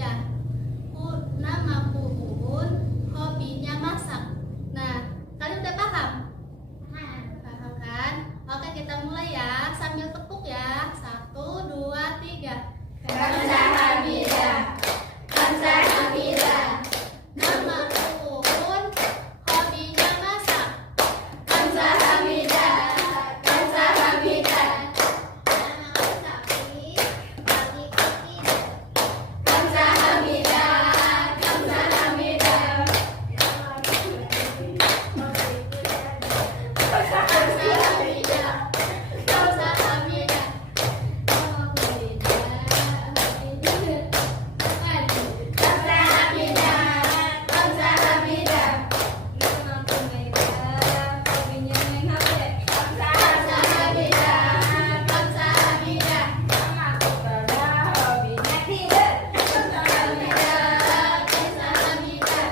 Hamidah. Namaku Uun, hobinya masak. Nah, kalian udah paham? Paham kan? Oke, kita mulai ya. Sambil tepuk ya. 1, 2, 3. Kamsa Hamidah, Kamsa Hamidah. Namaku Uun, hobinya masak. Kamsa Hamidah, Kamsa Hamidah. Namaku Safi, hobiku tidak. Kamsa Hamidah, Kamsa Hamidah. Kamsa Hamidah, Kamsa Hamidah. Kamsa Hamidah, Kamsa Hamidah. Namaku Mega, hobinya menghabek. Kamsa Hamidah, Kamsa Hamidah. Namaku Bada, hobinya tidur. Kamsa Hamidah, Kamsa Hamidah.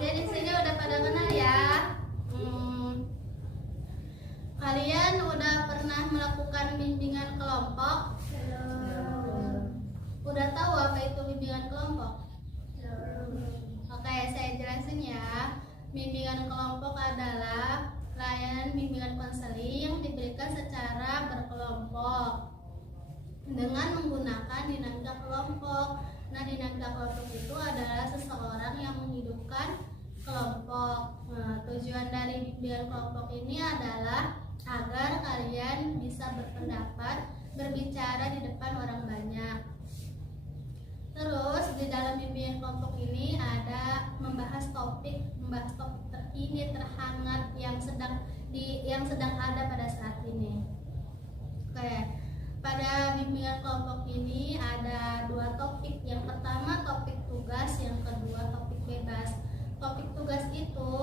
Jadi sini udah pada kenal ya. Kalian udah pernah melakukan bimbingan kelompok? Udah tahu apa itu bimbingan kelompok? Oke, saya jelasin ya. Bimbingan kelompok adalah layanan bimbingan konseling yang diberikan secara berkelompok dengan menggunakan dinamika kelompok. Nah, dinamika kelompok itu adalah seseorang yang menghidupkan kelompok. Nah, tujuan dari bimbingan kelompok ini adalah agar kalian bisa berpendapat, berbicara di depan orang banyak. Terus di dalam bimbingan kelompok ini ada membahas topik terkini, terhangat yang sedang ada pada saat ini. Oke. Pada bimbingan kelompok ini ada 2 topik. Yang pertama topik tugas, yang kedua topik bebas. Topik tugas itu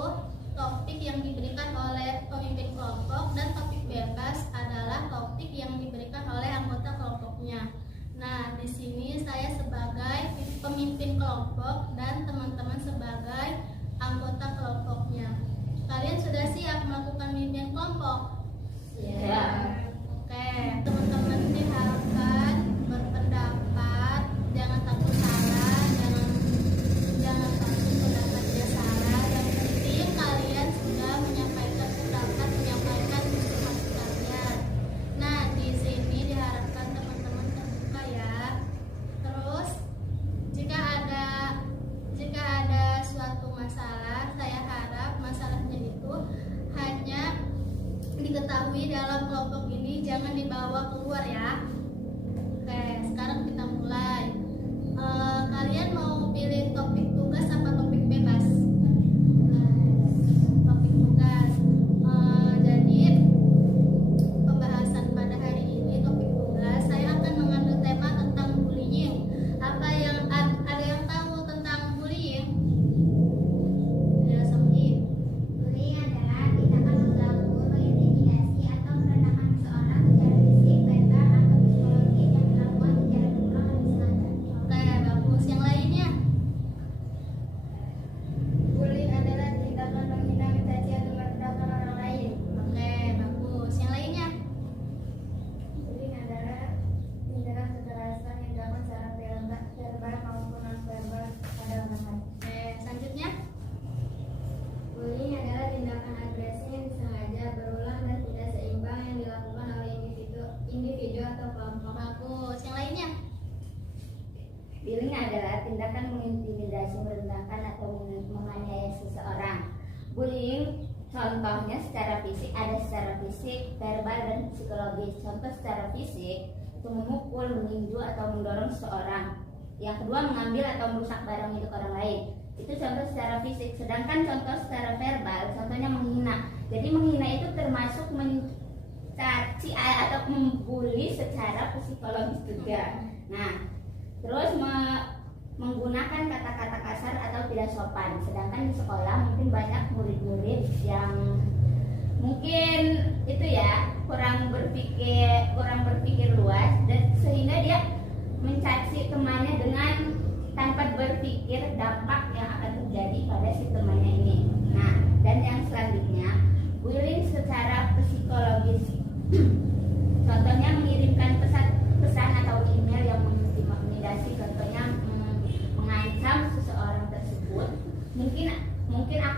topik yang diberikan oleh pemimpin kelompok, dan topik bebas adalah topik yang diberikan oleh anggota kelompoknya. Nah, di sini saya sebagai pemimpin kelompok dan teman-teman sebagai anggota kelompoknya. Kalian sudah siap melakukan bimbingan kelompok? Ya. Oke, teman-teman diharapkan berpendapat, jangan takut salah, jangan takut pendapatnya salah. Yang penting kalian sudah menyampaikan pendapat, menyampaikan visi misi kalian. Nah, di sini diharapkan teman-teman terbuka ya. Terus, jika ada suatu masalah, saya harap masalahnya itu hanya diketahui dalam kelompok ini, jangan dibawa keluar ya. Oke, sekarang kita mulai. Kalian mau pilih topik tugas apa topik bebas? Topik tugas. Jadi pembahasan pada hari ini topik tugas, saya akan mengambil tema tentang bullying. Ada yang tahu tentang bullying? Ya, Sofi. Bullying adalah tindakan mengganggu, mengintimidasi, atau merendahkan seseorang secara fisik, verbal, atau psikologis yang dilakukan secara berulang dan disengaja. Oke, bagus. Yang lainnya? Bullying adalah tindakan menghina, mencaci, atau merendahkan orang lain. Oke, bagus. Yang lainnya? Bullying adalah tindakan kekerasan yang dilakukan secara verbal maupun non-verbal pada orang lain. Oke, selanjutnya? Bullying adalah tindakan agresi yang disengaja, berulang, dan tidak seimbang yang dilakukan oleh individu atau kelompok. Bagus. Yang lainnya? Bullying adalah tindakan mengintimidasi, merendahkan, atau menganiaya seseorang. Bullying contohnya secara fisik, ada secara fisik, verbal, dan psikologis. Contoh secara fisik itu memukul, menginju, atau mendorong seseorang. Yang kedua, mengambil atau merusak barang milik orang lain. Itu contoh secara fisik. Sedangkan contoh secara verbal, contohnya menghina. Jadi menghina itu termasuk mencaci atau membuli secara psikologis juga. Nah, terus menggunakan kata-kata kasar atau tidak sopan. Sedangkan di sekolah mungkin banyak murid-murid yang mungkin itu ya kurang berpikir luas, dan sehingga dia mencaci temannya dengan tanpa berpikir dampak yang akan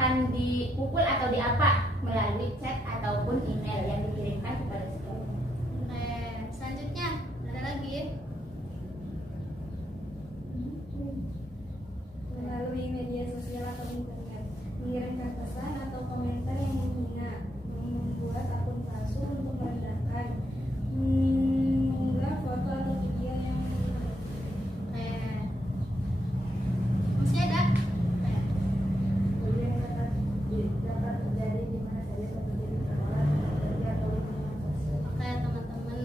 akan dipukul atau diapa melalui chat ataupun email yang dikirimkan kepada si korban. Oke, selanjutnya ada lagi. Melalui media sosial atau internet, mengirimkan pesan atau komentar yang menghina, membuat akun palsu untuk merendahkan, mengunggah foto atau video yang menghina. Oke. Masih ada? Oke. Bullying dapat terjadi di mana saja seperti di sekolah, kerja atau lingkungan sosial. Oke teman-teman,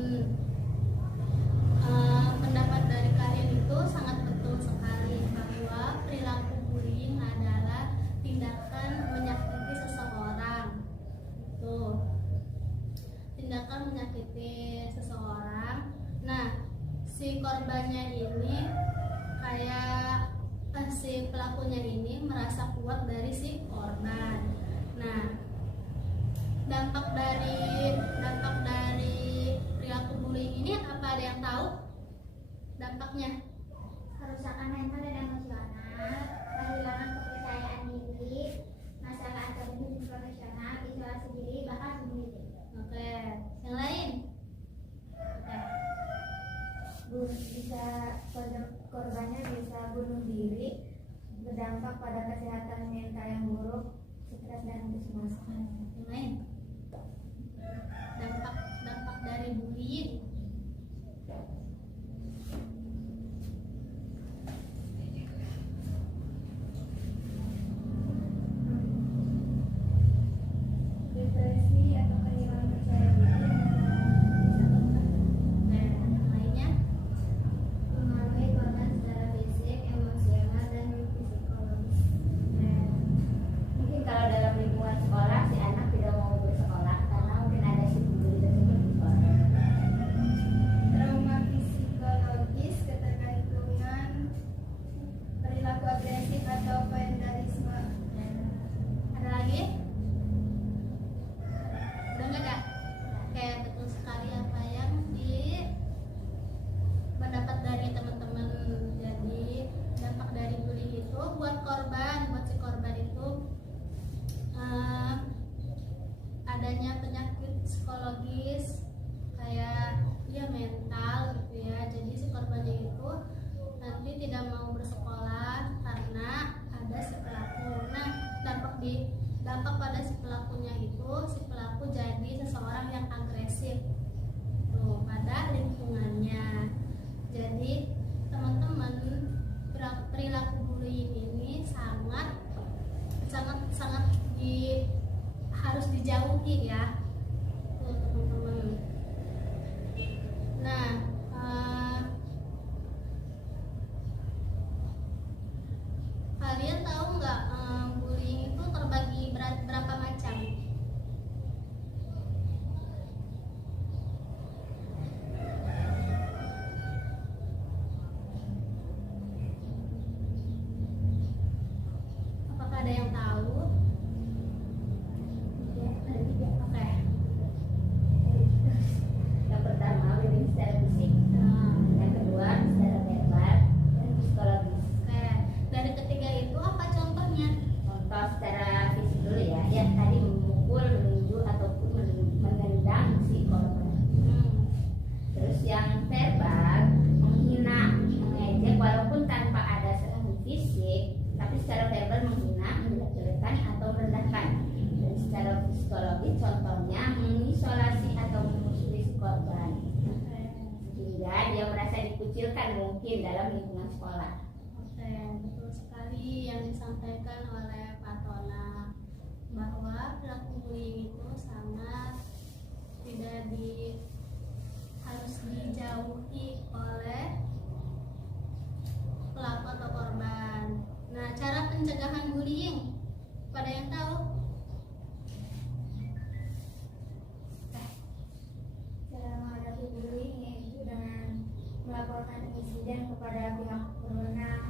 pendapat dari kalian itu sangat betul sekali bahwa perilaku bullying adalah tindakan menyakiti seseorang. Tuh, tindakan menyakiti seseorang. Nah, si korbannya ini kayak si pelakunya ini merasa kuat dari si korban. Nah, dampak dari perilaku bullying ini apa, ada yang tahu dampaknya? Kerusakan mental dan emosional, kehilangan kepercayaan diri, masalah akademis profesional, isolasi diri, bahkan bunuh diri. Oke, yang lain? Oke. Korbannya bisa bunuh diri, berdampak pada kesehatan mental yang buruk, stres dan kecemasan. Yang lain? Dampak dari bullying. Depresi atau kehilangan percaya diri Oke, yang lainnya? mengalami korban secara fisik, emosional, dan psikologis. Mungkin kalau dalam lingkungan sekolah si anak tidak mau bersekolah karena mungkin ada si guru tersebut di sekolah. Trauma psikologis, ketergantungan, perilaku agresif atau vandalisme. Ada lagi? Udah nggak ada? Oke, betul sekali apa yang pendapat dari teman-teman. Jadi dampak dari bullying itu buat si korban itu adanya penyakit psikologis kayak dia mental gitu ya. Jadi si korbannya itu nanti tidak mau bersekolah karena ada si pelaku. Nah, dampak pada si pelakunya itu, si pelaku jadi seseorang yang agresif tuh pada lingkungannya. Jadi teman-teman, perilaku bullying ini sangat harus dijauhi ya tuh teman-teman. Nah, kalian tahu nggak bullying itu terbagi berapa macam? Apakah ada yang tahu? Oke. Yang pertama bullying secara fisik, yang kedua secara verbal dan psikologis. Oke. Dari ketiga itu apa contohnya? Contoh secara fisik dulu ya, yang tadi memukul, menunjuk ataupun menendang si korban. Terus yang verbal menghina, mengejek walaupun tanpa ada serangan fisik, tapi secara verbal menghina, menjelek-jelekan atau merendahkan. Dan secara psikologis contohnya mengisolasi atau memusuhi si korban, hingga dia merasa dikucilkan mungkin dalam lingkungan sekolah. Oke, betul sekali yang disampaikan oleh Pak Tona bahwa perilaku bullying itu sangat harus dijauhi oleh pelaku atau korban. Nah, cara pencegahan bullying, pada yang tahu? Cara menghadapi bullying yaitu dengan melaporkan insiden kepada pihak berwenang,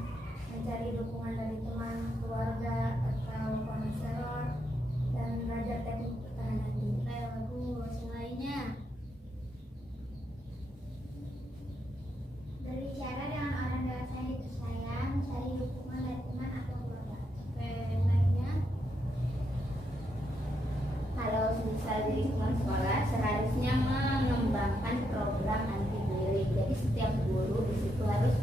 mencari dukungan dari teman, keluarga, atau konselor, dan belajar teknik pertahanan diri. Bagus. Yang lainnya? Berbicara dengan orang dewasa yang dipercaya, mencari dukungan dari teman atau keluarga. Oke, yang lainnya? di lingkungan sekolah seharusnya mengembangkan program anti bullying. Jadi setiap guru di situ harus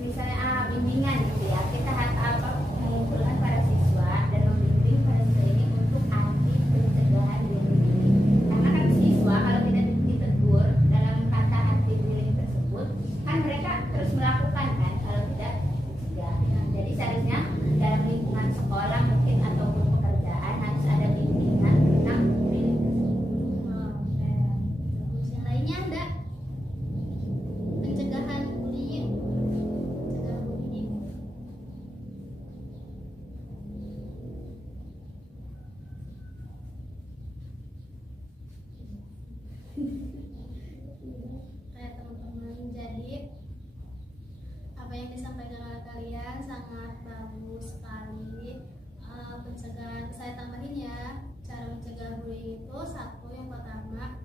misalnya bimbingan gitu ya. Kita harus mengumpulkan para siswa dan membimbing para siswa ini untuk anti pencegahan bullying. Karena kan siswa kalau tidak ditegur dalam kata anti bullying tersebut, kan mereka terus melakukan kan kalau tidak dicegah. Jadi seharusnya dalam lingkungan sekolah mungkin ataupun pekerjaan harus ada bimbingan tentang bullying tersebut. Oke. Terus yang lainnya ada pencegahan bullying. Pencegahan bullying. Kayak teman-teman, jadi apa yang disampaikan oleh kalian sangat bagus sekali. Pencegahan, saya tambahin ya, cara mencegah bullying itu satu, yang pertama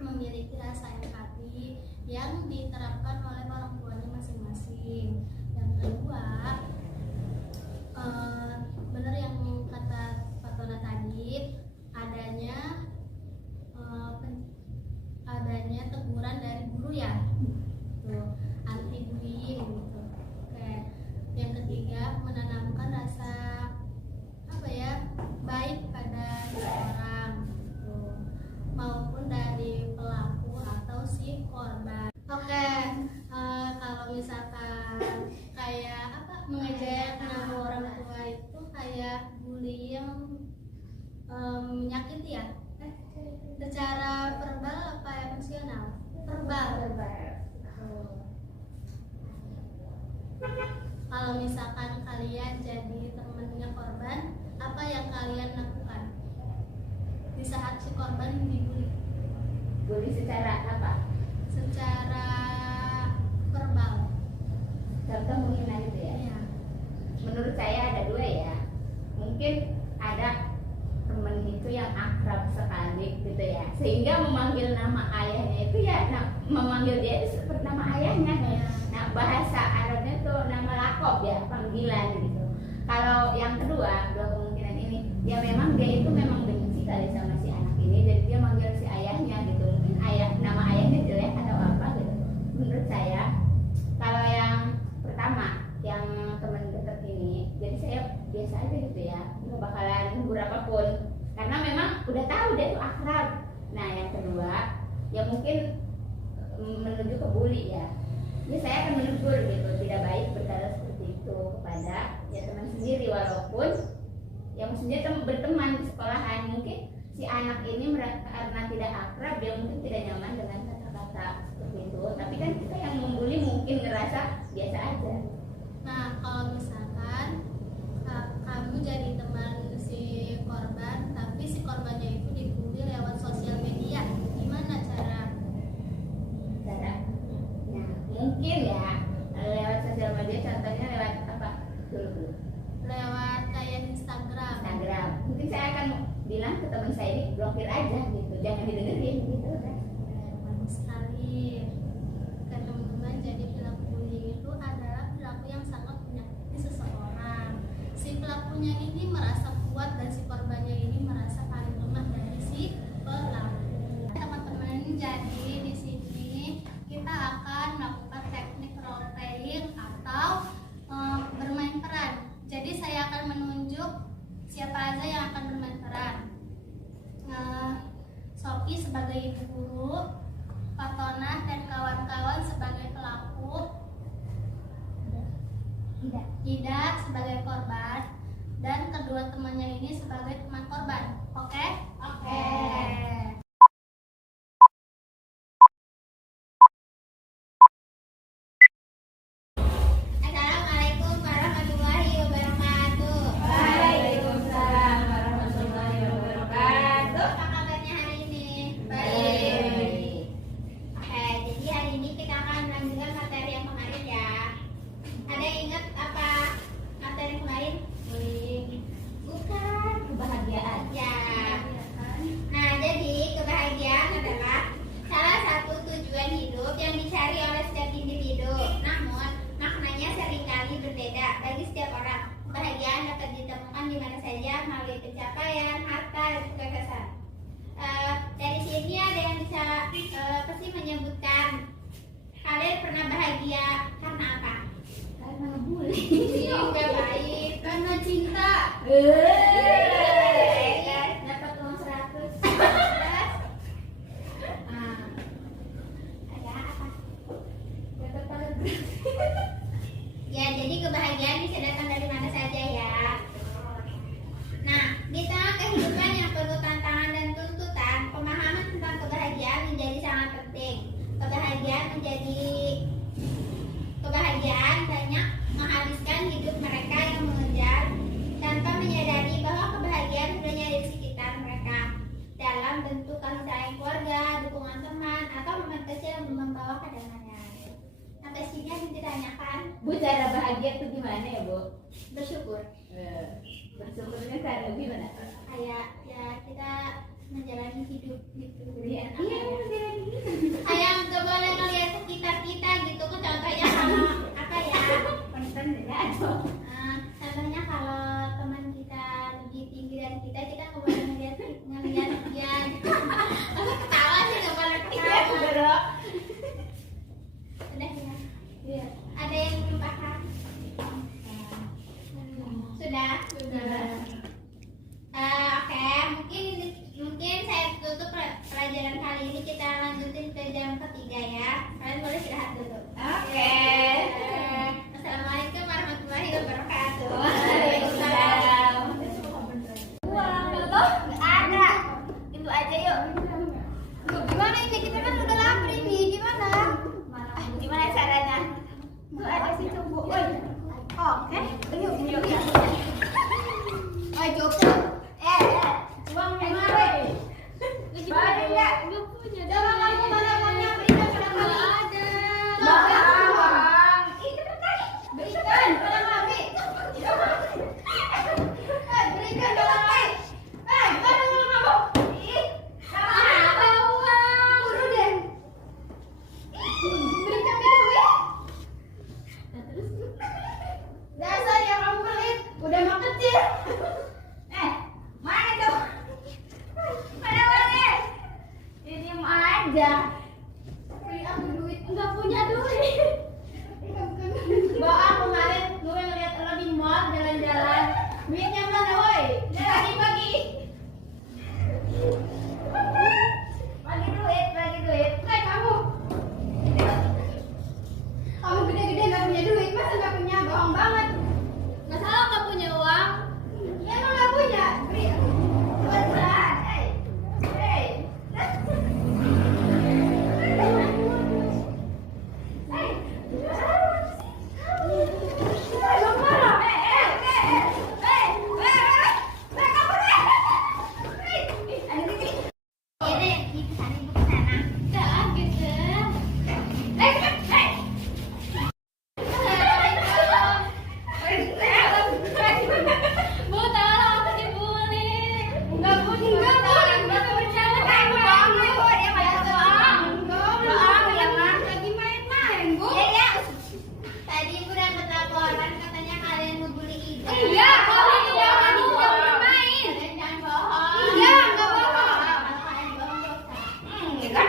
memiliki rasa empati yang diterapkan oleh orang tuanya masing-masing. Yang kedua, benar yang kata Pak Tona tadi, adanya teguran dari guru ya, tuh anti bullying gitu. Oke. Yang ketiga, menanamkan rasa baik pada seseorang gitu, maupun dari pelaku atau si korban. Oke. Kalau misalkan kayak mengejek nama orang tua itu kayak bullying menyakiti ya, secara verbal apa emosional? Verbal. Kalau misalkan kalian jadi temannya korban, apa yang kalian lakukan di saat si korban dibully? Bully secara apa? Secara verbal. Contoh menghina gitu ya. Iya. Menurut saya ada dua ya. Mungkin ada temen itu yang akrab sekali gitu ya, sehingga memanggil nama ayahnya itu ya, memanggil dia itu seperti nama ayahnya. Nah, bahasa Arabnya tuh nama lakob ya, panggilan gitu. Kalau yang kedua, dua kemungkinan ini, ya memang dia itu memang benci kali sama si anak ini, jadi dia manggil si ayahnya gitu. Mungkin nama ayahnya jelek atau apa gitu. Menurut saya, kalau yang pertama, yang teman dekat ini, jadi saya biasa aja gitu ya, nggak bakalan negur apapun, karena memang udah tahu dia tuh akrab. Nah, yang kedua, ya mungkin menuju ke bully ya. Ini saya akan menegur gitu, tidak baik berkata seperti itu kepada ya teman sendiri, walaupun yang maksudnya berteman di sekolahan. Mungkin si anak ini karena tidak akrab, dia mungkin tidak nyaman dengan kata-kata seperti itu, tapi kan kita yang membuli mungkin ngerasa biasa aja. Nah, kalau misalkan kamu jadi teman si korban, tapi si korbannya itu dibully lewat sosial media, gimana cara? Nah, mungkin ya lewat sosial media, contohnya lewat apa dulu? Lewat kayak Instagram. Mungkin saya akan bilang ke teman saya ini, blokir aja gitu, jangan didengerin gitu kan. Bagus sekali. Kan teman-teman, jadi perilaku bullying itu adalah perilaku yang sangat menyakiti seseorang. Si pelakunya ini merasa kuat dan si korbannya ini merasa paling lemah dari si pelaku. Teman-teman, jadi di sini kita akan melakukan teknik role playing atau bermain peran. Jadi saya akan menunjuk siapa aja yang akan bermain peran. Sophie sebagai ibu guru, Pak Tona dan kawan-kawan sebagai pelaku, Ida sebagai korban, dan kedua temannya ini sebagai teman korban. Oke? Oke. Assalamualaikum warahmatullahi wabarakatuh. Waalaikumsalam warahmatullahi wabarakatuh. Apa kabarnya hari ini? Baik. Oke, jadi hari ini kita akan melanjutkan materi yang kemarin ya. Ada yang ingat apa materi kemarin? Bukan kebahagiaan. Ya. Nah, kalian pernah bahagia karena apa? Karena ngebully. Nggak baik. Karena cinta. Dapat uang 100. Ah, ada apa? Dapat palet. Ya, jadi kebahagiaan bisa datang dari mana saja ya. Nah, di tengah kehidupan yang penuh tantangan dan tuntutan, pemahaman tentang kebahagiaan menjadi sangat penting. Kebahagiaan banyak menghabiskan hidup mereka yang mengejar tanpa menyadari bahwa kebahagiaan sebenarnya ada di sekitar mereka dalam bentuk kasih sayang keluarga, dukungan teman, atau momen kecil yang membawa kedamaian. Sampai sini yang ditanyakan. Bu, cara bahagia itu gimana ya, Bu? Bersyukur. Bersyukurnya cara gimana? Kayak ya kita menjalani hidup gitu. Iya, Kayak nggak boleh ngeliat sekitar kita gitu. Contohnya kalau apa ya? Contohnya kalau teman kita lebih tinggi dari kita nggak boleh ngeliat dia. Gitu. Aku ketawa sih nggak boleh ketawa. Udah ya. Iya. Ada yang belum paham? Sudah. Oke, mungkin saya tutup pelajaran kali ini, kita lanjutin ke jam ketiga ya. Kalian boleh istirahat dulu. Oke. Assalamualaikum warahmatullahi wabarakatuh. Waalaikumsalam. Ada. Ibu aja yuk. Gimana ini? Kita kan udah lapar ini. Gimana? Gimana caranya? Bu, ada sih tuh, Bu. Oke. Yuk. Ayo coba. Uangnya mana? Balik enggak? Enggak punya. Coba kamu mana uangnya? Berikan pada kami. Ada. Berikan pada kami. Berikan pada kami. Mana uang kamu? Apa uang? Buru deh. Berikan duit. Dasar yang kamu pelit. Udah mah kecil. Mana tuh? Mana uangnya? Ini mau aja. Beri aku duit. Enggak punya duit. Bawa kemarin gue ngeliat lo di mall jalan-jalan. Duitnya mana woi? Bagi-bagi. Bagi duit. Hai kamu. Kamu gede-gede nggak punya duit, masa nggak punya? Bohong banget. Nggak salah nggak punya uang. Ya emang nggak punya. Beri. Cepat-cepat. Tadi ibu dapat laporan katanya kalian ngebully Ida. Iya, kalian tidak akan bohong. bermain. Kalian jangan bohong. Iya, nggak bohong. Kalau kalian bohong dosa.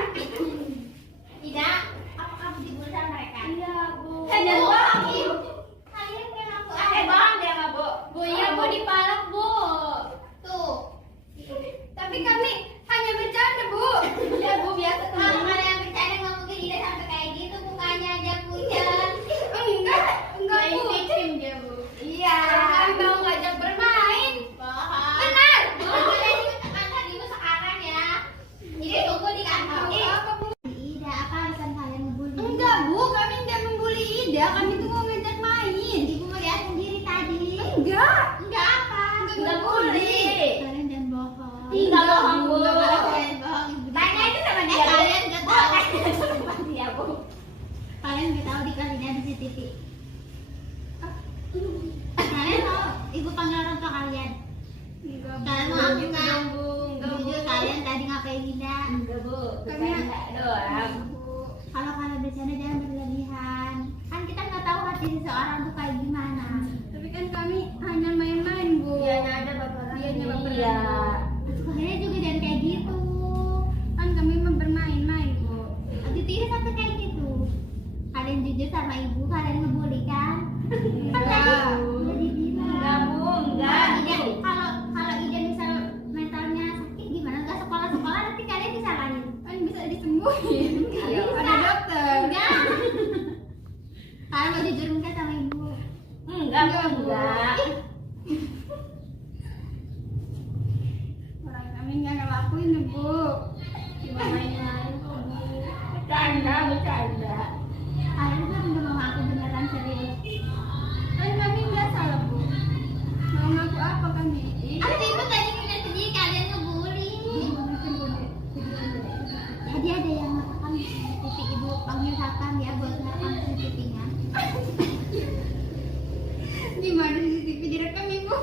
Tidak, apa kamu dibully sama mereka? Iya, Bu. Jangan bohong, Ibu. Kalian kenapa? Bohong dia nggak, Bu? Bu, iya, Bu, dipalak, Bu. Tuh. Tapi kami hanya bercanda, Bu. Ya Bu, biasa Kalau teman. kalian bercanda nggak mungkin Ida sampai kayak gitu, mukanya aja pucat. Enggak, Main Bu. victim dia Bu. Iya. Kami mau ngajak bermain. Bohong. Benar. Kalian ikut kantor ibu sekarang ya. Ini tunggu di kantor. Apa, Bu? Ida, apa alasan kalian ngebully? Enggak, Bu. Kami tidak membuli Ida. Kami tuh mau ngajak main. Ibu melihat sendiri tadi. Enggak. Enggak apa? Enggak bully. Kalian jangan bohong. Nggak bohong, Bu. Nggak boleh kalian bohong. Tanya itu sama dia. Kalian nggak tahu. Dia, Bu. Kalian nggak tahu di kalian di CCTV. Kalian tahu ibu panggil orang tua kalian. Enggak, Bu. Kalian mau aku Gitu nggak? dong, Bu. Enggak, Bu. Jujur kalian tadi ngapain tidak? Enggak, Bu. Bercanda doang. Kalau kalian bercanda jangan berlebihan. Kan kita nggak tahu hati seseorang tuh kayak gimana. Tapi kan kami hanya main-main, Bu. Iya, ada bapak. Iya, ada bapak. Iya. Kalian juga jangan kayak gitu. Kan kami mau bermain-main, Bu. Gitu ya sampai kayak gitu. Iya, ada dokter. Enggak. Kalian mau jujur enggak sama ibu? Enggak. Orang kami nggak ngelakuin Bu. Cuma main-main kok, Bu. Bercanda. Kalian kan udah mau aku beneran serius. Kan kami nggak salah Bu. Mau ngaku apa kami? Tapi ibu tadi ngeliat jadi kalian ngebully. Tadi ada yang ngerekam titik ibu panggil satpam ya buat ngerekam CCTV-nya. Di mana CCTV direkam Ibu?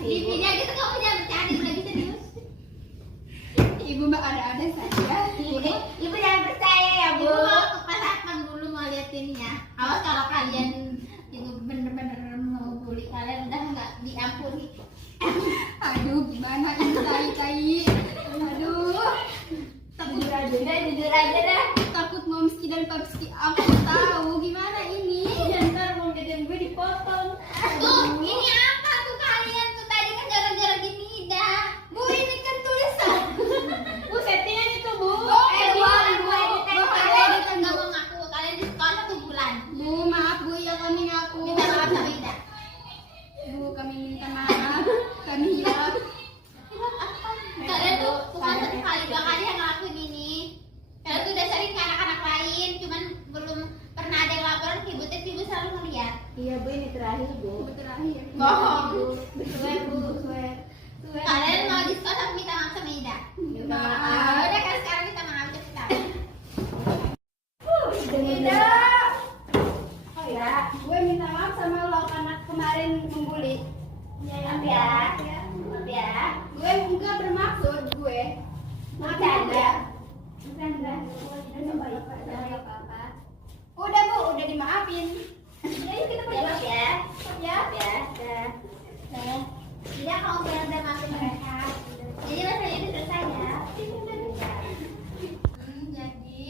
Di video gitu kamu jangan bercanda lagi serius. Ibu mbak ada saja. Ibu jangan percaya ya, Bu. Ibu mau ke pas satpam dulu mau liatinnya. Awas kalau kalian itu bener-bener mau bully kalian udah nggak diampuni. Aduh, gimana ini tai. Aduh, Jujur aja dah. takut Momski dan Papski aku tahu gimana ini. Ntar mau jajan gue dipotong. Tuh, ini apa tuh kalian tuh tadi kan gara-gara gini dah. Bu, ini kan tulisan. Bu, settingan itu, Bu. Kalian nggak mau ngaku, kalian di sekolah 1 bulan. Bu, maaf Bu ya kami ngaku. Minta maaf sama Ida. Bu, kami minta maaf. Kami hilaf. Kalian tuh bukan sekali 2 kali yang ngelakuin ini. Kalian tuh udah sering ke anak-anak lain, cuman belum pernah ada yang laporan ke ibu, tapi ibu selalu ngeliat. Iya, Bu, ini terakhir, Bu. Bu terakhir. Bohong. Swear, Bu, swear. Kalian mau diskos apa minta maaf sama Ida? Minta Ah, maaf. udah kan sekarang minta maaf cepetan. Tidak. Oh ya, Gue minta maaf sama lo karena kemarin membuli. maaf ya. Maaf ya. Gue enggak bermaksud gue. Bercanda. Udah Bu, udah dimaafin. Ya, kita maaf ya. Ya. Maaf ya. Dah. Tidak kalau kalian udah maafin mereka. Jadi masalahnya udah selesai ya. Jadi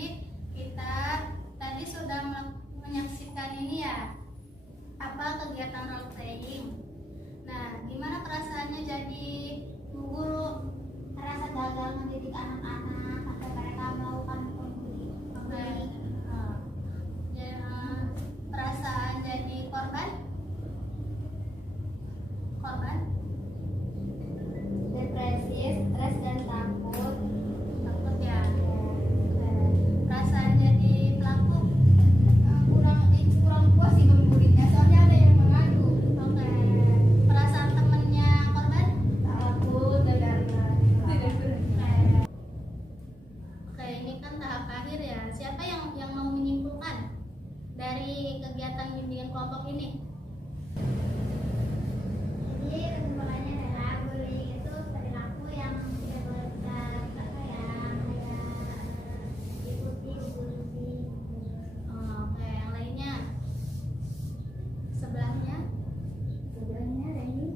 kita tadi sudah menyaksikan ini ya, apa kegiatan role playing. Nah, gimana perasaannya jadi guru? Rasa gagal mendidik anak-anak sampai mereka melakukan pembuli. Perasaan jadi korban? Depresi, stres dan takut. Takut ya. Perasaan jadi pelaku? kurang puas sih membulinya. Soalnya ada yang mengadu. Oke. Perasaan temennya korban? Takut karena Oke, ini kan tahap akhir ya. Siapa yang mau menyimpulkan dari kegiatan bimbingan kelompok ini? Jadi kesimpulannya adalah bullying itu perilaku yang tidak diikuti bullying. Oke, yang lainnya? Sebelahnya? Sebenarnya ini